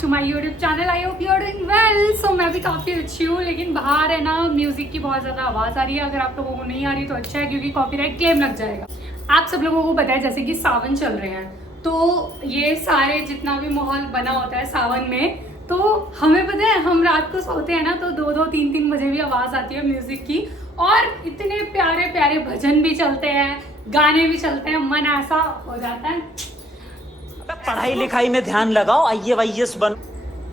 To my YouTube channel. I hope you are doing well. So मैं भी काफ़ी अच्छी हूँ, लेकिन बाहर है ना म्यूजिक की बहुत ज़्यादा आवाज़ आ रही है। अगर आप लोगों को नहीं आ रही तो अच्छा है, क्योंकि कॉपीराइट क्लेम लग जाएगा। आप सब लोगों को पता है जैसे कि सावन चल रहे हैं, तो ये सारे जितना भी माहौल बना होता है सावन में, तो हमें पता है हम रात को सोते हैं ना तो 2-2, 3-3 बजे भी आवाज़ आती है म्यूज़िक की, और इतने प्यारे प्यारे भजन भी चलते हैं, गाने भी चलते हैं, मन ऐसा हो जाता है पढ़ाई लिखाई में ध्यान लगाओ, IAS बन।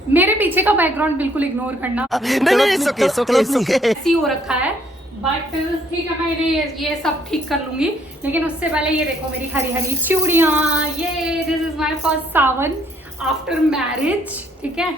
मेरे पीछे का बैकग्राउंड बिल्कुल इग्नोर करना। नहीं ऐसी हो रखा है, बट ठीक है, मैं ये सब ठीक कर लूंगी। लेकिन उससे पहले ये देखो मेरी हरी हरी चूड़ियाँ, ये this is my first Sawan after marriage. ठीक है,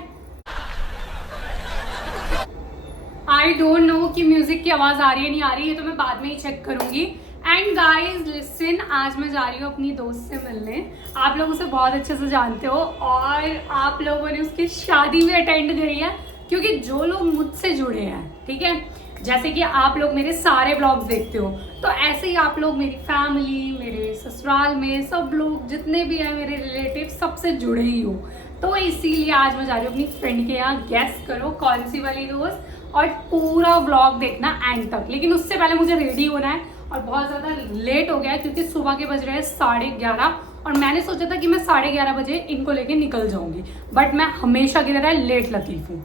आई डोंट नो कि म्यूजिक की आवाज आ रही है नहीं आ रही है, तो मैं बाद में ही चेक करूंगी। एंड गाइज लिसन, आज मैं जा रही हूँ अपनी दोस्त से मिलने। आप लोग उसे बहुत अच्छे से जानते हो और आप लोगों ने उसकी शादी भी अटेंड करी है, क्योंकि जो लोग मुझसे जुड़े हैं, ठीक है, जैसे कि आप लोग मेरे सारे ब्लॉग्स देखते हो, तो ऐसे ही आप लोग मेरी फैमिली, मेरे ससुराल में सब लोग जितने भी हैं मेरे रिलेटिव, सबसे जुड़े ही हो। तो इसीलिए आज मैं जा रही हूँ अपनी फ्रेंड के यहाँ। गेस करो कौन सी वाली दोस्त, और पूरा ब्लॉग देखना एंड तक। लेकिन उससे पहले मुझे रेडी होना है, और बहुत ज़्यादा लेट हो गया है क्योंकि सुबह के बज रहे हैं 11:30, और मैंने सोचा था कि मैं 11:30 बजे इनको लेके निकल जाऊंगी, बट मैं हमेशा की तरह लेट लतीफ हूँ।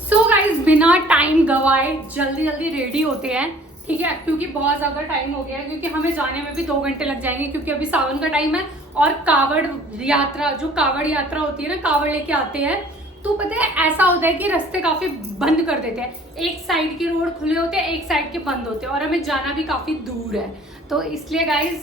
सो गाइज, बिना टाइम गवाए जल्दी जल्दी रेडी होते हैं, ठीक है, क्योंकि बहुत ज़्यादा टाइम हो गया है, क्योंकि हमें जाने में भी 2 घंटे लग जाएंगे, क्योंकि अभी सावन का टाइम है। और कावड़ यात्रा, जो कावड़ यात्रा होती है ना, कावड़ लेके आते हैं, तो पता है ऐसा होता है कि रास्ते काफी बंद कर देते हैं। एक साइड के रोड खुले होते हैं, एक साइड के बंद होते हैं, और हमें जाना भी काफी दूर है। तो इसलिए गाइज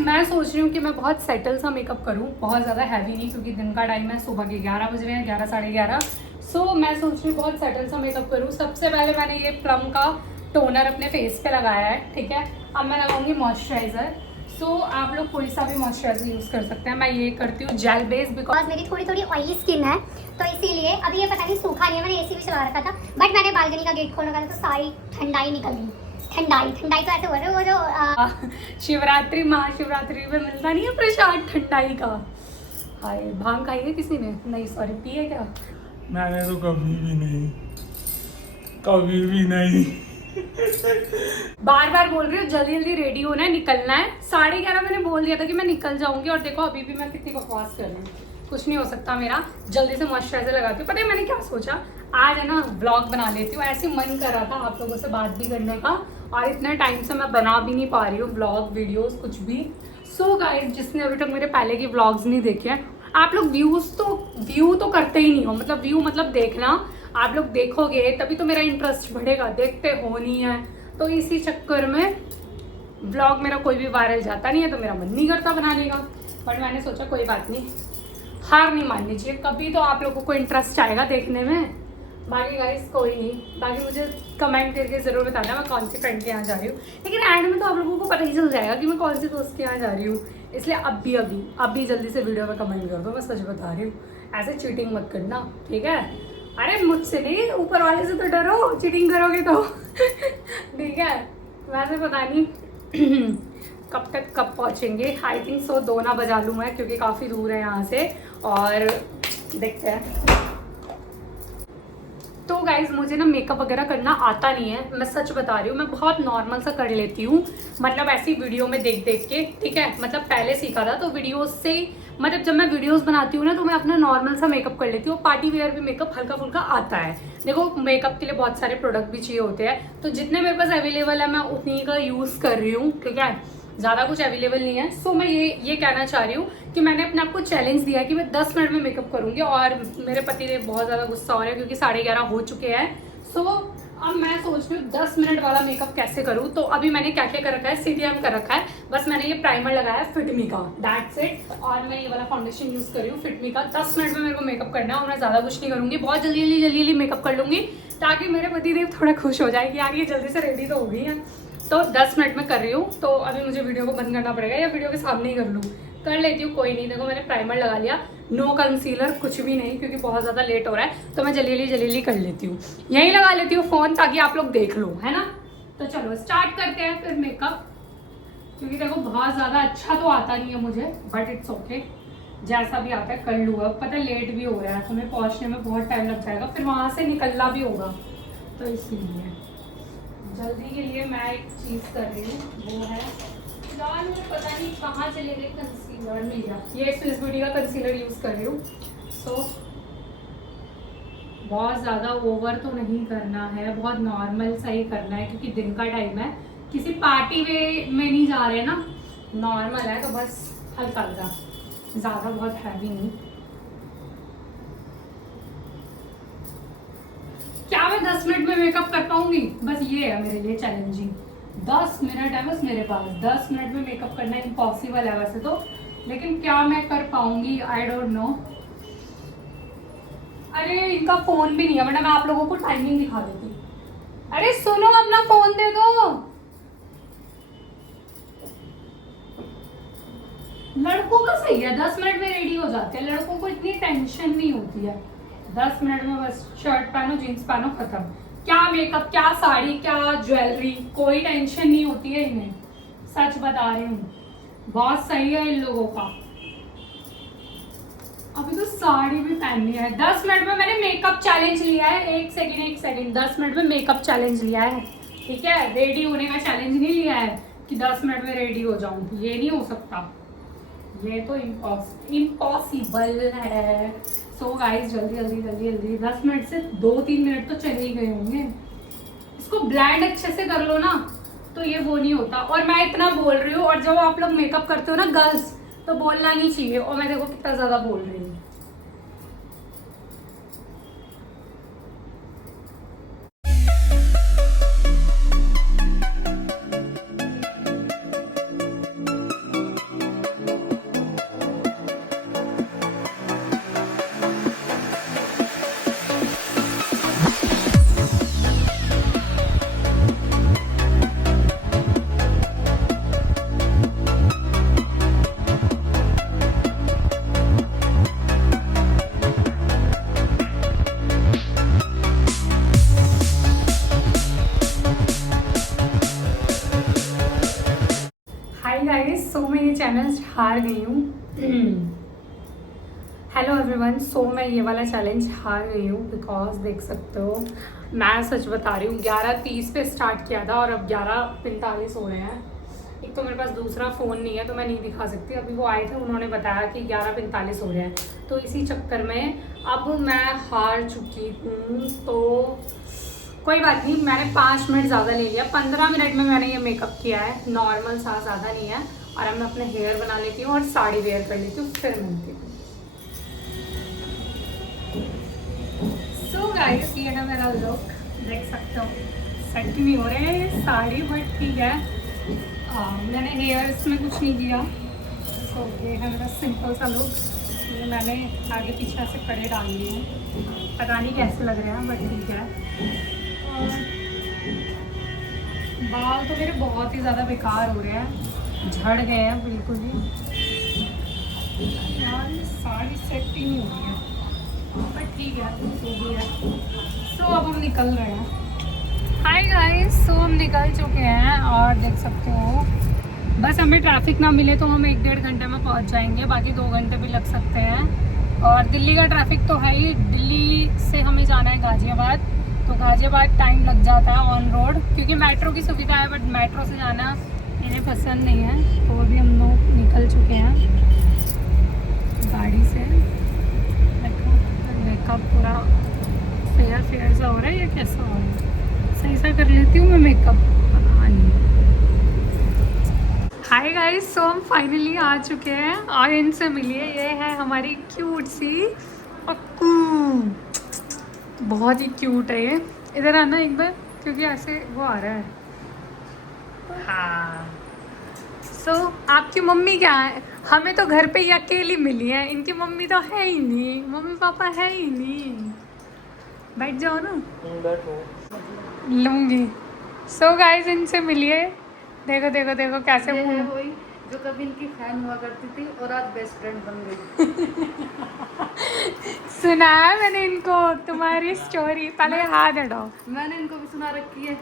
मैं सोच रही हूँ कि मैं बहुत सेटल सा मेकअप करूँ, बहुत ज़्यादा हैवी नहीं, क्योंकि दिन का टाइम है, सुबह के 11 बज रहे हैं, 11 साढ़े 11। सो मैं सोच रही हूँ बहुत सेटल सा मेकअप करूँ। सबसे पहले मैंने ये प्लम का टोनर अपने फेस पे लगाया है, ठीक है। अब मैं लगाऊंगी मॉइस्चराइजर। सो आप लोग कोई सा भी मॉइस्चराइजर यूज़ कर सकते हैं। मैं ये करती हूँ जेल बेस, बिकॉज मेरी थोड़ी ऑयली स्किन है, तो इसीलिए अभी ये पता नहीं सूखा नहीं है। मैंने AC भी चला रखा था, बट मैंने बालकनी का गेट खोल रखा था, तो सारी ठंडाई निकल गई। ठंडाई तो ऐसे हो रहा है, वो जो शिवरात्रि, महाशिवरात्रि में मिलता नहीं है प्रसाद ठंडाई का। हाय, भांग खाई है किसी ने? नहीं, सॉरी, पिए क्या? मैंने तो कभी भी नहीं बार बार बोल रही हूँ जल्दी जल्दी रेडी होना है, निकलना है। 11:30 मैंने बोल दिया था कि मैं निकल जाऊंगी, और देखो अभी भी मैं कितनी बकवास कर रही हूँ। कुछ नहीं हो सकता मेरा, जल्दी से मॉइस्चराइजर लगाती हूँ। पता है मैंने क्या सोचा, आज है ना व्लॉग बना लेती हूँ। ऐसे मन कर रहा था आप लोगों से बात भी करने का, और इतने टाइम से मैं बना भी नहीं पा रही हूँ व्लॉग वीडियोस कुछ भी। सो गाइस, जिसने अभी तक मेरे पहले के व्लॉग्स नहीं देखे हैं, आप लोग व्यू तो करते ही नहीं हो। मतलब व्यू मतलब देखना, आप लोग देखोगे तभी तो मेरा इंटरेस्ट बढ़ेगा, देखते हो नहीं है। तो इसी चक्कर में व्लॉग मेरा कोई भी वायरल जाता नहीं है, तो मेरा मन नहीं करता बनाने का। बट मैंने सोचा कोई बात नहीं, हार नहीं माननी चाहिए, कभी तो आप लोगों को इंटरेस्ट आएगा देखने में। बाकी गाइस कोई नहीं, बाकी मुझे कमेंट करके ज़रूर बताना मैं कौन सी फ्रेंड के यहाँ जा रही हूँ। लेकिन एंड में तो आप लोगों को पता ही चल जाएगा कि मैं कौन सी दोस्त के यहाँ जा रही हूँ। इसलिए अभी जल्दी से वीडियो में कमेंट कर दो, मैं सच बता रही हूँ। ऐसे चीटिंग मत करना, ठीक है। अरे मुझसे नहीं, ऊपर वाले से तो डरो, चीटिंग करोगे तो ठीक है। वैसे पता नहीं कब पहुँचेंगे। आई थिंक सो 2 ना बजा लूँ मैं, क्योंकि काफ़ी दूर है यहाँ से, और देखते हैं। तो गाइज मुझे ना मेकअप वगैरह करना आता नहीं है, मैं सच बता रही हूँ। मैं बहुत नॉर्मल सा कर लेती हूँ, मतलब ऐसी वीडियो में देख के, ठीक है। मतलब पहले सीखा था तो वीडियोस से, मतलब जब मैं वीडियोस बनाती हूँ ना, तो मैं अपना नॉर्मल सा मेकअप कर लेती हूँ। पार्टी वेयर भी मेकअप हल्का फुल्का आता है। देखो मेकअप के लिए बहुत सारे प्रोडक्ट भी चाहिए होते हैं, तो जितने मेरे पास अवेलेबल है मैं उन्हीं का यूज़ कर रही हूँ, ठीक है। ज़्यादा कुछ अवेलेबल नहीं है। सो मैं ये कहना चाह रही हूँ कि मैंने अपने आप को चैलेंज दिया है कि मैं 10 मिनट में मेकअप करूँगी, और मेरे पति देव बहुत ज़्यादा गुस्सा हो रहा है क्योंकि 11:30 हो चुके हैं। सो अब मैं सोच रही हूँ 10 मिनट वाला मेकअप कैसे करूँ। तो अभी मैंने क्या क्या कर रखा है, CTM कर रखा है, बस मैंने ये प्राइमर लगाया है फिटमी का, दैट्स इट। और मैं ये वाला फाउंडेशन यूज़ कर रही हूँ फिटमी का। 10 मिनट में मेरे को मेकअप करना है, और मैं ज़्यादा कुछ नहीं करूँगी, बहुत जल्दी मेकअप कर लूँगी, ताकि मेरे पति देव थोड़ा खुश हो जाए कि यार ये जल्दी से रेडी तो हो गई है। तो 10 मिनट में कर रही हूँ, तो अभी मुझे वीडियो को बंद करना पड़ेगा, या वीडियो के सामने ही कर लेती हूँ, कोई नहीं। देखो मैंने प्राइमर लगा लिया, नो कंसीलर कुछ भी नहीं, क्योंकि बहुत ज़्यादा लेट हो रहा है, तो मैं जल्दी कर लेती हूँ। यहीं लगा लेती हूँ फ़ोन, ताकि आप लोग देख लो, है ना। तो चलो स्टार्ट करते हैं फिर मेकअप। क्योंकि देखो बहुत ज़्यादा अच्छा तो आता नहीं है मुझे, बट इट्स ओके, जैसा भी आता है कर लूँगा। पता है लेट भी हो रहा है, हमें पहुँचने में बहुत टाइम लग जाएगा, फिर वहाँ से निकलना भी होगा, तो इसलिए जल्दी के लिए मैं एक चीज़ कर रही हूँ, वो है फिलहाल मुझे पता नहीं कहाँ चले गए कंसीलर, मिल गया। ये स्विस ब्यूटी का कंसीलर यूज़ कर रही हूँ। सो बहुत ज़्यादा ओवर तो नहीं करना है, बहुत नॉर्मल सा ही करना है, क्योंकि दिन का टाइम है, किसी पार्टी में नहीं जा रहे ना, नॉर्मल है, तो बस हल्का हल्का, ज़्यादा बहुत हैवी नहीं। क्या मैं 10 मिनट में मेकअप कर पाऊंगी? बस ये है मेरे लिए चैलेंजिंग। 10 मिनट है बस मेरे पास, 10 मिनट में मेकअप करना इम्पॉसिबल है वैसे तो, लेकिन क्या मैं कर पाऊंगी? I don't know. अरे इनका फोन भी नहीं है, वरना मैं आप लोगों को टाइमिंग दिखा देती। अरे सुनो, अपना फोन दे दो। लड़कों का सही है, 10 मिनट में रेडी हो जाते हैं, लड़कों को इतनी टेंशन नहीं होती है। 10 मिनट में बस शर्ट पहनो, जीन्स पहनो, खत्म। क्या मेकअप, क्या साड़ी, क्या ज्वेलरी, कोई टेंशन नहीं होती है इन्हें, सच बता रही हूँ, बहुत सही है इन लोगों का। अभी तो साड़ी भी पहननी है। 10 मिनट में मैंने मेकअप चैलेंज लिया है, एक सेकंड, 10 मिनट में मेकअप चैलेंज लिया है, ठीक है? रेडी होने का चैलेंज नहीं लिया है कि 10 मिनट में रेडी हो जाऊँ, ये नहीं हो सकता, ये तो इम्पॉसिबल है। सो गाइस जल्दी 10 मिनट से 2-3 मिनट तो चले ही गए होंगे। इसको ब्लेंड अच्छे से कर लो ना, तो ये वो नहीं होता। और मैं इतना बोल रही हूँ, और जब आप लोग मेकअप करते हो ना गर्ल्स, तो बोलना नहीं चाहिए, और मैं देखो कितना ज़्यादा बोल रही हूँ। गाइस, सो मैं ये चैलेंज हार गई हूँ। हेलो एवरीवन, सो मैं ये वाला चैलेंज हार गई हूँ, बिकॉज देख सकते हो मैं सच बता रही हूँ, 11:30 पे स्टार्ट किया था और अब 11:45 हो रहे हैं। एक तो मेरे पास दूसरा फ़ोन नहीं है, तो मैं नहीं दिखा सकती। अभी वो आए थे, उन्होंने बताया कि 11:45 हो रहे हैं, तो इसी चक्कर में अब मैं हार चुकी हूँ। तो कोई बात नहीं, मैंने 5 मिनट ज़्यादा ले लिया, 15 मिनट में मैंने ये मेकअप किया है, नॉर्मल सा, ज़्यादा नहीं है। और अब मैं अपने हेयर बना लेती हूँ और साड़ी वेयर कर लेती हूँ, फिर मिलती हूँ। सो गाइस, ये है मेरा लुक, देख सकते हो, सेट नहीं हो रहे हैं साड़ी, बट ठीक है। मैंने हेयर इसमें कुछ नहीं किया। सो ये है मेरा सिंपल सा लुक। ये मैंने आगे पीछे से कड़े डाल लिए हैं, पता नहीं कैसे लग रहे हैं, बट ठीक है। बाल तो मेरे बहुत ही ज़्यादा बेकार हो रहे हैं, झड़ गए हैं बिल्कुल ही यार। ये सारी सेट ही नहीं हो रही है, बट ठीक है, जो भी है। सो अब हम निकल रहे हैं। हाय गाइस, सो हम निकल चुके हैं और देख सकते हो, बस हमें ट्रैफिक ना मिले तो हम 1-1.5 घंटे में पहुंच जाएंगे, बाकी 2 घंटे भी लग सकते हैं। और दिल्ली का ट्रैफिक तो है ही, दिल्ली से हमें जाना है गाजियाबाद, तो गाजियाबाद टाइम लग जाता है ऑन रोड, क्योंकि मेट्रो की सुविधा है, बट मेट्रो से जाना इन्हें पसंद नहीं है। तो अभी हम लोग निकल चुके हैं गाड़ी से। मेकअप पूरा फेयर सा हो रहा है, या कैसा हो रहा है? सही सा कर लेती हूँ मैं मेकअप, पता नहीं। हाय गाइस, सो हम फाइनली आ चुके हैं और इनसे मिलिए, ये है हमारी क्यूट सी अक्कू, बहुत ही क्यूट है ये। इधर आना एक बार, क्योंकि ऐसे वो आ रहा है। हाँ, सो आपकी मम्मी क्या है? हमें तो घर पे ही अकेली मिली है, इनकी मम्मी तो है ही नहीं, मम्मी पापा है ही नहीं। बैठ जाओ ना, लूँगी। सो गाइस, इनसे मिलिए, देखो देखो देखो कैसे वही जो कभी इनकी फैन हुआ करती थी और आज बेस्ट फ्रेंड बन गई। सुनाया मैंने इनको तुम्हारी स्टोरी, पहले हाथ हटाओ। मैंने इनको भी सुना रखी है।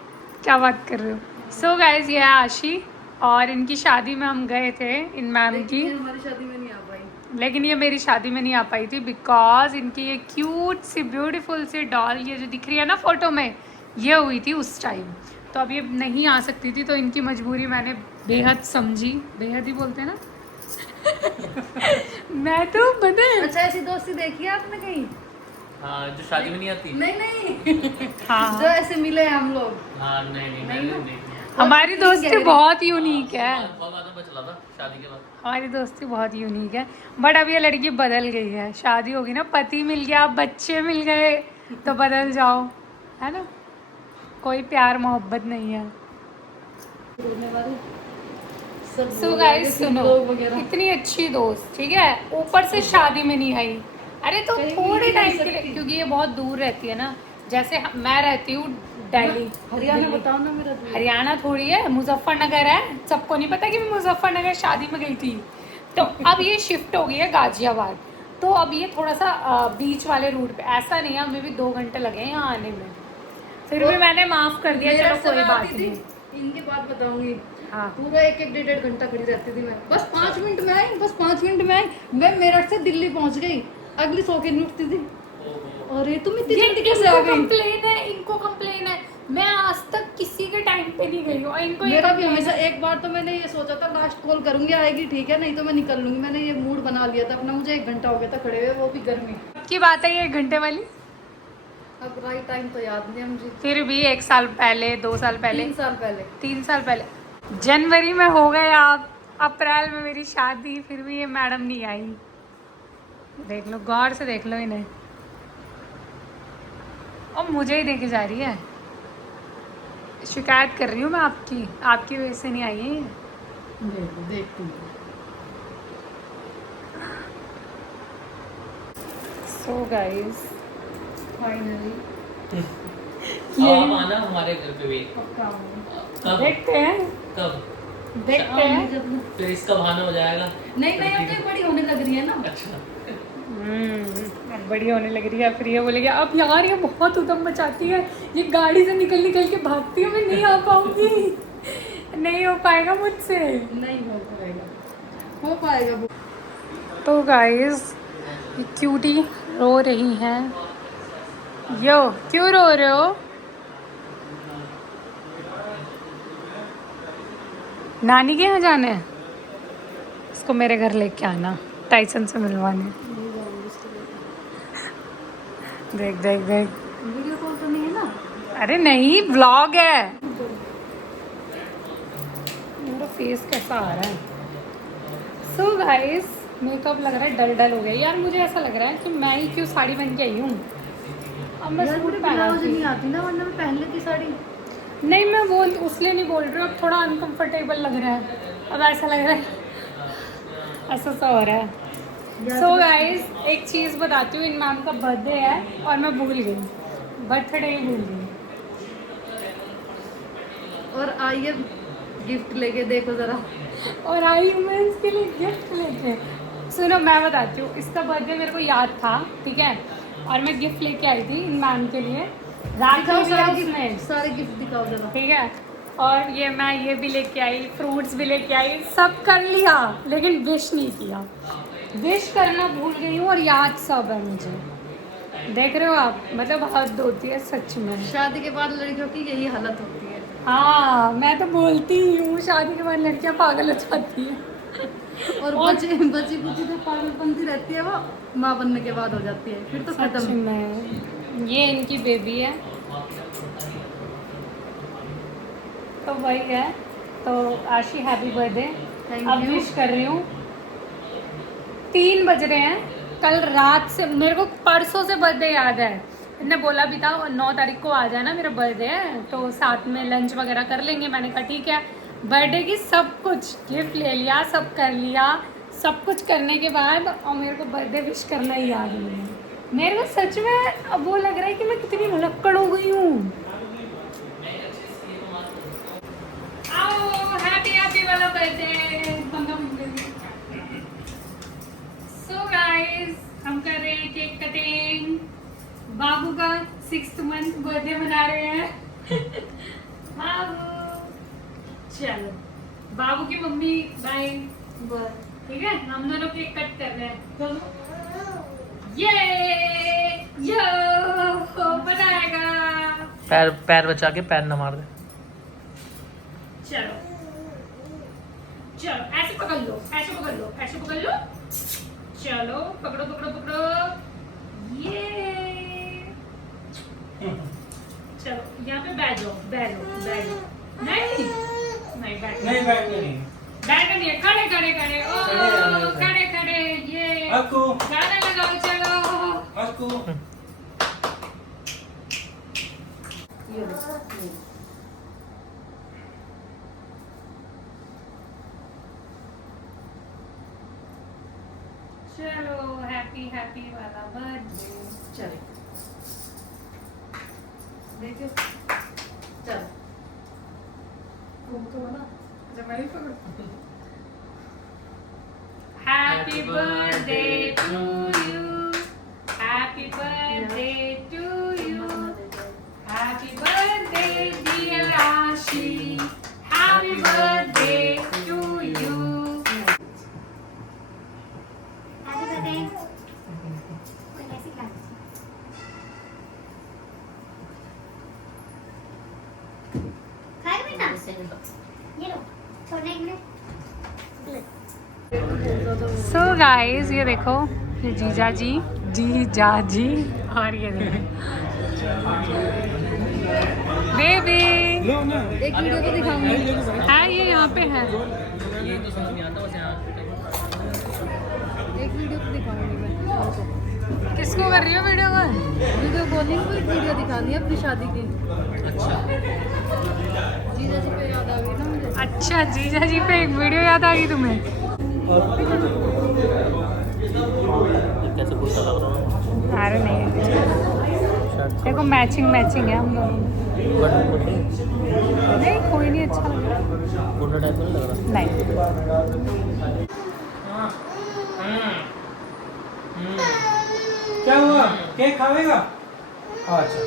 क्या बात कर रहे हो? सो गाइस, ये है आशी और इनकी शादी में हम गए थे, इन मैम की, ये हमारी शादी में नहीं आ पाई। लेकिन ये मेरी शादी में नहीं आ पाई थी बिकॉज इनकी ये क्यूट सी ब्यूटीफुल सी डॉल ये जो दिख रही है ना फोटो में, ये हुई थी उस टाइम। तो अब ये नहीं आ सकती थी, तो इनकी मजबूरी मैंने बेहद समझी। बेहद ही बोलते हैं ना मैं तो पता है। अच्छा, ऐसी दोस्ती देखी है आपने कहीं? हाँ, जो शादी में नहीं आती। नहीं नहीं हाँ जो ऐसे मिले हैं हम लोग। हाँ, नहीं नहीं ना? नहीं। हमारी दोस्ती बहुत यूनिक है। बहुत बाद में चला था शादी के बाद। हमारी दोस्ती बहुत यूनिक है, बट अब ये लड़की बदल गई है। शादी होगी ना, पति मिल गया, बच्चे मिल गए, तो बदल जाओ, है ना। कोई प्यार मोहब्बत नहीं है। सो गाइस सुनो, इतनी अच्छी दोस्त, ठीक है, ऊपर से शादी में नहीं आई। अरे तो कहीं भी थोड़े नहीं टाइम जा के लिए, सकती। क्योंकि ये बहुत दूर रहती है ना। जैसे मैं रहती हूँ दिल्ली, हरियाणा बताओ ना मेरा दूर। हरियाणा थोड़ी है, मुजफ्फरनगर है। सबको नहीं पता कि मैं मुजफ्फरनगर शादी में गई थी। तो अब ये शिफ्ट हो गई है गाजियाबाद, तो अब ये थोड़ा सा बीच वाले रूट पे, ऐसा नहीं है, हमें भी 2 घंटे लगे हैं यहाँ आने में। फिर भी मैंने माफ कर दिया, चलो कोई बात नहीं। इनकी बात बताऊंगी। हाँ, पूरा एक डेढ़ घंटा खड़ी रहती थी मैं। बस 5 मिनट में आई, बस 5 मिनट में आई। मैं मेरठ से दिल्ली पहुंच गई, अगली 100 की नहीं उठती थी। अरे तुम इतनी जल्दी कैसे आ गई? कंप्लेन है, इनको कंप्लेन है। मैं आज तक किसी के टाइम पे नहीं गई हूँ, और इनको ये मेरा भी complain हमेशा है। एक बार तो मैंने ये सोचा था लास्ट कॉल करूंगी, आएगी ठीक है, नहीं तो मैं निकल लूंगी। मैंने ये मूड बना लिया था अपना। मुझे 1 घंटा हो गया था खड़े हुए, वो भी गर्मी। की बात है ये 1 घंटे वाली। अब राइट टाइम तो याद नहीं है मुझे। फिर भी 1 साल पहले, 2 साल पहले, 3 साल पहले। 3 साल पहले, जनवरी में हो गए आप, अप्रैल में मेरी शादी, फिर भी ये मैडम नहीं आई। देख लो, गौर से देख लो इन्हें। और मुझे ही देखे जा रही है। शिकायत कर रही हूँ मैं आपकी वजह से नहीं आई है ये। देख तुम। सो गाइस फाइनली आप आना हमारे घर पे भी। पक्का आऊंगी। कब? देखते हैं कब? देखते हैं। जब फिर इसका बहाना हो जाएगा। नहीं नहीं, अब तो बड़ी होने लग रही है ना। अच्छा। अब बड़ी होने लग रही है, फिर ये बोलेगी अब यार ये बहुत उधम मचाती है, ये गाड़ी से निकल निकल के भागती है, मैं नहीं आ पाऊंगी। नहीं हो पाएगा मुझसे। नहीं हो पाएगा, हो पाएगा वो। तो गाइस ये क्यूटी रो रही हैं। यो क्यों रो रहे हो? नानी के यहाँ जाना है? इसको मेरे घर लेके आना, टाइसन से मिलवाने। देख देख देख, वीडियो कॉल तो नहीं है ना? अरे नहीं, व्लॉग है। मेरा फेस कैसा आ रहा है? सो गाइस मेकअप लग रहा है डल डल हो गया यार। मुझे ऐसा लग रहा है कि मैं ही क्यों साड़ी पहन के आई हूँ। अब मैं यार सूट मुझे पहना ब्लाउज थी। नहीं आती ना, वरना मैं पहन लेती साड़ी। नहीं मैं बोल उसलिए नहीं बोल रही हूँ, अब थोड़ा अनकंफर्टेबल लग रहा है। अब ऐसा लग रहा है ऐसा सा हो रहा है। सो गाइस एक चीज़ बताती हूँ, इन मैम का बर्थडे है और मैं भूल गई, बर्थडे ही भूल गई। और आइए गिफ्ट लेके देखो जरा। और आई हूँ मैं इसके लिए गिफ्ट लेके। सुनो मैं बताती हूँ, इसका बर्थडे मेरे को याद था, ठीक है, और मैं गिफ्ट लेके आई थी इन मैम के लिए। राखी दिखाओ भी है सारे उसमें, गिफ्ट, सारे गिफ्ट दिखाओ जरा। ठीक है। और ये मैं ये भी लेके आई, फ्रूट्स भी लेके आई, सब कर लिया, लेकिन विश नहीं किया। विश करना भूल गई हूँ और याद सब है मुझे। देख रहे हो आप, मतलब हद होती है सच में। शादी के बाद लड़कियों की यही हालत होती है। हाँ मैं तो बोलती ही हूँ, शादी के बाद लड़कियाँ पागल हो जाती हैं। और बची बची बुची तो पागलपंती रहती है, वो माँ बनने के बाद हो जाती है, फिर तो सच खत्म। में ये इनकी बेबी है, तो वही है। तो आशी हैप्पी बर्थडे। Thank अब you. विश कर रही हूँ। 3 बज रहे हैं, कल रात से मेरे को परसों से बर्थडे याद है। इन्होंने बोला भी था 9 तारीख को आ जाना, मेरा बर्थडे है, तो साथ में लंच वगैरह कर लेंगे। मैंने कहा ठीक है। बर्थडे की सब कुछ गिफ्ट ले लिया, सब कर लिया, सब कुछ करने के बाद और मेरे को बर्थडे विश करना ही याद नहीं है। मेरे को सच में अब वो लग रहा है कि मैं कितनी भुलक्कड़ हो गई हूँ। आओ हैप्पी हैप्पी वाला बर्थडे। सो गाइस हम कर रहे हैं केक कटिंग। बाबू का 6th मंथ बर्थडे मना रहे हैं। बाबू चलो बाबू की मम्मी बाय। ठीक है, हम दोनों केक कट कर रहे हैं। ये बनाएगा। पैर बचा के पैर न मार दे। चलो चलो, ऐसे पकड़ लो, ऐसे पकड़ लो, ऐसे पकड़ लो। चलो पकड़ो पकड़ो पकड़ो। ये चलो यहाँ पे बैठ जाओ, बैठ जाओ, बैठ जाओ। नहीं नहीं बैठ नहीं बैठने नहीं। बैठ नहीं, खड़े खड़े खड़े। ओ खड़े खड़े। ये अक्कू गाना लगाओ, चलो। अक्कू चलो हैप्पी हैप्पी वाला बर्थडे। चलो देखिए, चलो घूमतो ना जब मैं भी पकड़। Happy birthday to you, happy birthday to you, happy birthday dear Ashi, happy birthday to you. Happy birthday. कोई कैसी क्लास? खाएगा बेटा? ये लो, छोड़ना एक मिनट। सो गाइस, ये देखो, ये जीजा जी और ये देखो बेबी लो ना। एक वीडियो तो दिखाऊंगी। है, ये यहाँ पे है। ये तो समझ नहीं आता बस यहाँ। एक वीडियो तो दिखाऊंगी मैं आपको। किसको कर रही हो वीडियो कॉल? वीडियो कॉलिंग को एक वीडियो दिखानी है अपनी शादी की। अच्छा, जीजा जी पे याद आ गई ना मुझे। अच्छा, जीजा जी पे एक वीडियो याद आ गई तुम्हें? कैसे गुस्सा लग रहा है। अरे नहीं, देखो मैचिंग मैचिंग है हम दोनों। नहीं कोई नहीं, अच्छा लग रहा है। गुंडा टाइप नहीं लग रहा। नहीं क्या हुआ? केक खाएगा? अच्छा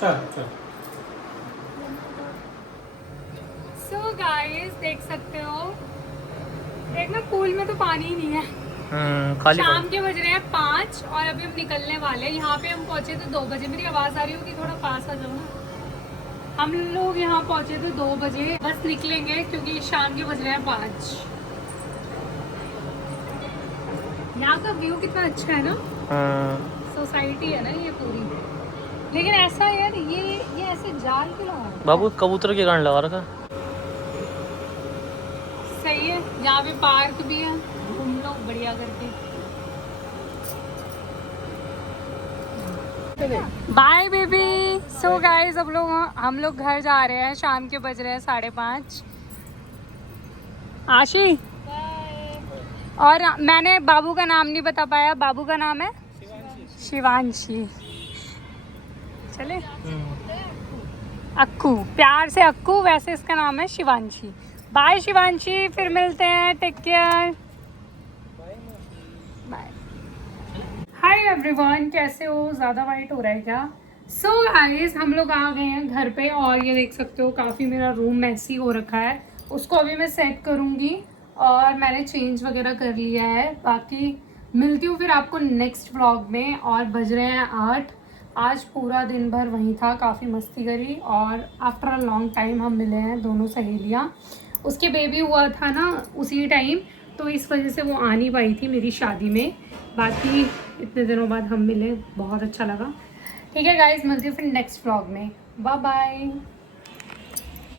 चल चल। सो गाइस, देख सकते हो, देखना पूल में तो पानी ही नहीं है। खाली शाम के बज रहे हैं 5 और अभी हम निकलने वाले हैं। यहाँ पे हम पहुँचे थे 2 बजे। मेरी आवाज़ आ रही होगी, थोड़ा पास आ जाओ ना। हम लोग यहाँ पहुँचे थे 2 बजे, बस निकलेंगे क्योंकि शाम के बज रहे हैं 5। यहाँ का व्यू कितना अच्छा है ना, सोसाइटी है ना ये पूरी। लेकिन ऐसा यार, ये ऐसे जाल क्यों लगा? बाबू कबूतर के गान लगा रखा। सही है, यहाँ पे पार्क भी है, घूम लो बढ़िया करके। Bye baby. सो गाइस, हम लोग घर जा रहे हैं। शाम के बज रहे हैं 5:30। आशी, और मैंने बाबू का नाम नहीं बता पाया। बाबू का नाम है शिवांशी। चले, अक्कू, प्यार से अक्कू, वैसे इसका नाम है शिवांशी। बाय शिवांशी, फिर मिलते हैं। Take care, bye. Hi everyone, कैसे हो? ज़्यादा वाइट हो रहा है क्या? सो गाइस, हम लोग आ गए हैं घर पे और ये देख सकते हो काफ़ी मेरा रूम मैसी हो रखा है। उसको अभी मैं सेट करूँगी और मैंने चेंज वगैरह कर लिया है। बाकी मिलती हूँ फिर आपको नेक्स्ट व्लॉग में। और बज रहे हैं 8। आज पूरा दिन भर वहीं था, काफ़ी मस्ती करी और आफ्टर अ लॉन्ग टाइम हम मिले हैं दोनों सहेलियाँ। उसके बेबी हुआ था ना उसी टाइम, तो इस वजह से वो आ नहीं पाई थी मेरी शादी में। बाकी इतने दिनों बाद हम मिले, बहुत अच्छा लगा। ठीक है गाइस, मिलती हूँ फिर नेक्स्ट व्लॉग में। Bye bye.